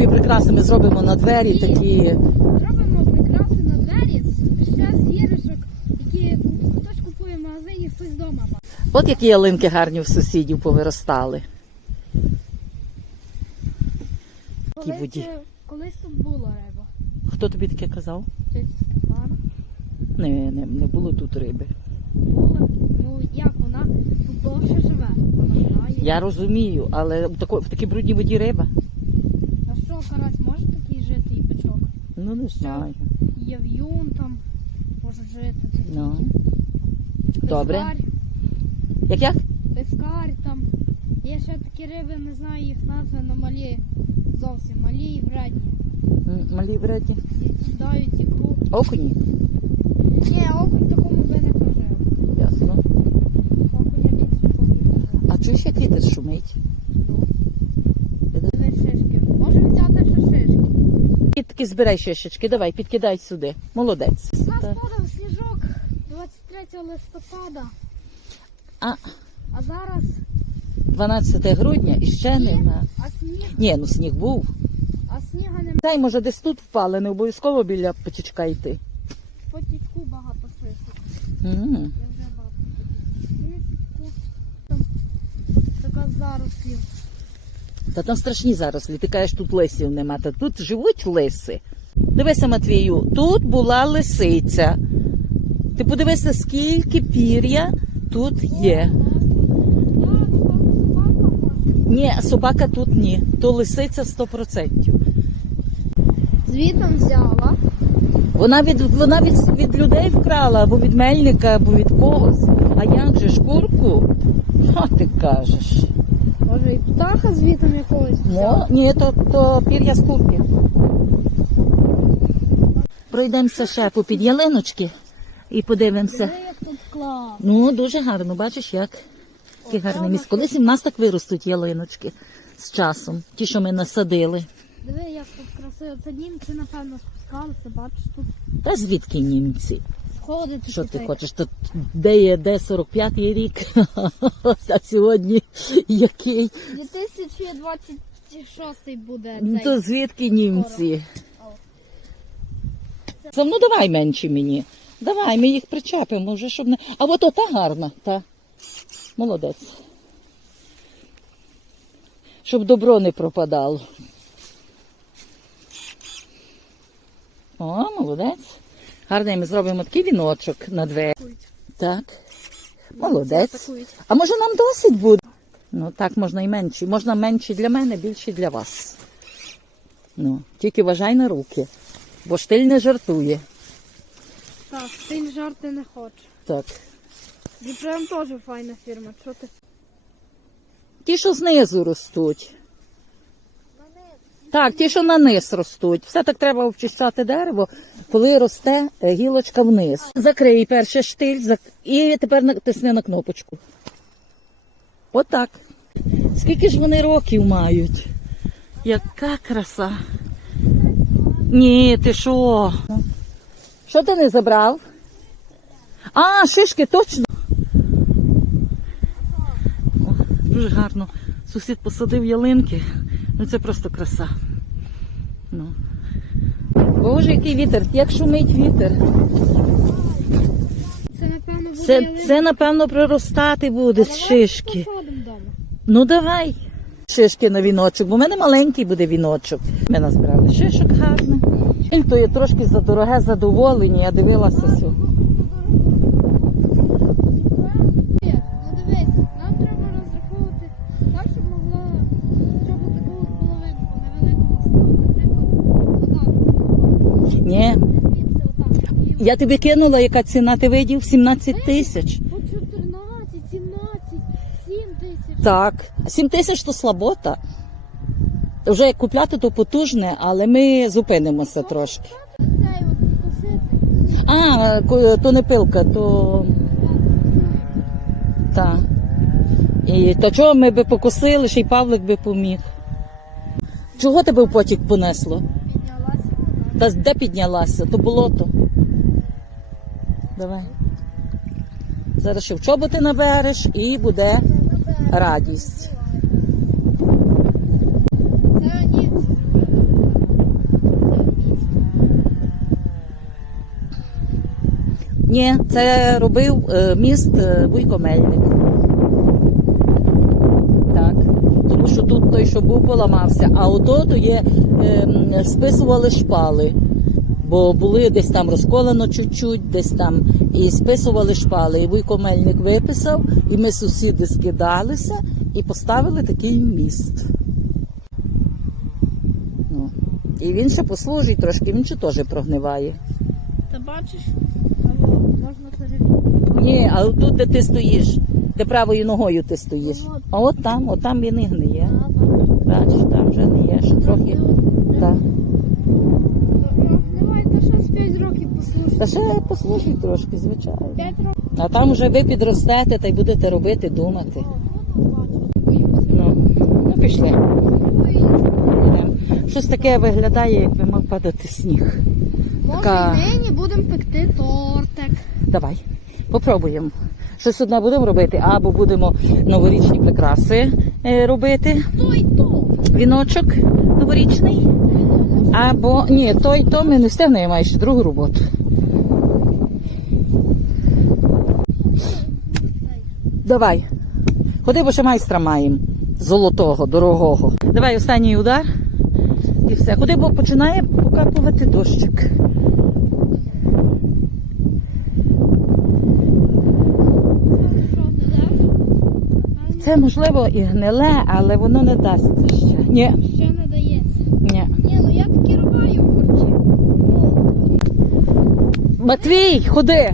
тобі прикраси ми зробимо на двері такі. Робимо прикраси на двері з гірочок, які хтось купує в магазині, хтось вдома. От які ялинки гарні в сусідів повиростали. Які Колись, колись тут була риба. Хто тобі таке казав? Тетя Степана. Не, не, не було тут риби. Була. Ну як вона тут довше живе. Вона знає. Я розумію, але в, тако, в такій брудній воді риба? А карась може такий жити і бичок? Ну не знаю. Яв'юн там може жити. такий. Ну. Добре. Як як? пескар там. Є ще такі риби, не знаю їх назви, але малі. Зовсім малі і вредні. М, Малі вредні. І Кидають ікру. Окуні. Ні, окунь такому би не прожив. Ясно. Окуня більше повітря. А чуєш, як вітер шумить? Диви шишки. Можемо взяти ще шишки. І таки збирай шишечки, давай, підкидай сюди. Молодець. У нас падав сніжок 23 листопада, А а зараз 12 грудня і ще нема. а сніг, Ні, ну сніг був. а сніга немає. Дай, може, десь тут впали, не обов'язково біля потічка йти. По тічку багато шишок. М. Я вже бачу. Тічку. Така зарослів. Та там страшні зарослі. Ти кажеш, тут лисів нема. Та тут живуть лиси. Дивися, Матвію, тут була лисиця. Ти подивися, скільки пір'я тут є. Ні, собака тут ні. То лисиця 100%. Звітом взяла. Вона від вона від, від людей вкрала, або від мельника, або від когось. А як же шкурку? Що ти кажеш? Може і птаха звітом якогось Ну, ні, то, то пір'я з курки. Пройдемося ще по під ялиночки і подивимося. Диви, як тут клас. Ну, дуже гарно, бачиш, як яке гарне місце. Колись в нас так виростуть ялиночки з часом, ті, що ми насадили. Диви, як тут красиво. Це німці, напевно, спускалися, бачиш, тут Та звідки німці? сходи такі. Що ти хочеш? Тут де є де 45-й рік, а сьогодні який? 2026 буде Ну цей. то звідки німці? Це, ну давай менші мені. Давай, ми їх причепимо вже, щоб не. А от ота гарна, та. Молодець. Щоб добро не пропадало. О, молодець. Гарний ми зробимо такий віночок на двері. Так. Молодець. А може нам досить буде? Ну так можна і менші. Можна менші для мене, більші для вас. Ну, тільки вважай на руки, бо штиль не жартує. Так, ти жарти не хоче. Так. Діпрем теж файна фірма. Що ти? Ті, що знизу ростуть. Так, ті, що на низ ростуть. Все так треба обчищати дерево, коли росте е, гілочка вниз. Закрий перше штиль зак- і тепер натисни на кнопочку. Отак. Скільки ж вони років мають? Яка краса. Ні, ти що? Що ти не забрав? А, шишки, точно. О, дуже гарно. Сусід посадив ялинки. Ну це просто краса. Ну. Боже, який вітер, як шумить вітер. Це, напевно, буде Це, це напевно, проростати буде з шишки. Ну давай. Шишки на віночок, бо в мене маленький буде віночок. Ми назбирали шишок гарно. То є трошки за дороге задоволення, я дивилася сьогодні. Ні, Ну дивись, нам треба розраховувати так, щоб могло треба таку половинку невеликому ставити. Наприклад, отак. Ні. Звідси отак. І Я тобі кинула, яка ціна ти видів? 17 тисяч. По 14, 17, 7 тисяч. Так. 7 тисяч то слабота. Вже як купляти, то потужне, але ми зупинимося трошки. Цей от косити. А, ко- то не пилка, то. Так. І то чого ми би покосили, ще й Павлик би поміг. Чого тебе в потік понесло? Піднялася. Та де піднялася? То болото. Давай. Зараз ще в чоботи набереш і буде радість. Ні, це робив е, міст е, буйкомельник. Так. Тому що тут той, що був, поламався, а ото то є, ем, списували шпали. Бо були десь там розколено чуть-чуть, десь там і списували шпали. І Вуйко Мельник виписав, і ми сусіди скидалися і поставили такий міст. Ну. І він ще послужить трошки, він ще теж прогниває. Та бачиш, можна перевірити. Ні, а тут, де ти стоїш, де правою ногою ти стоїш. А от там, от там він і гниє. Бачиш. Бачиш, там вже не є, ще трохи. Так. Ну, Давайте ще з 5 років послухати. Та ще послухай трошки, звичайно. А там вже ви підростете та й будете робити, думати. Ну, ну пішли. Щось таке виглядає, якби мав падати сніг. Така- і нині будемо пекти тортик. Давай, попробуємо. Щось одне будемо робити, або будемо новорічні прикраси е, робити. То й то. Віночок новорічний. Або ні, той то ми не встигнемо, я маю ще другу роботу. Давай. Ходи, бо ще майстра маємо. Золотого, дорогого. Давай останній удар. І все. Ходи, бо починає покапувати дощик. Це можливо і гниле, але воно не дасться ще. Ні, Ще не дається. ні. Ні, ну я таки рубаю корчі. Матвій, ходи.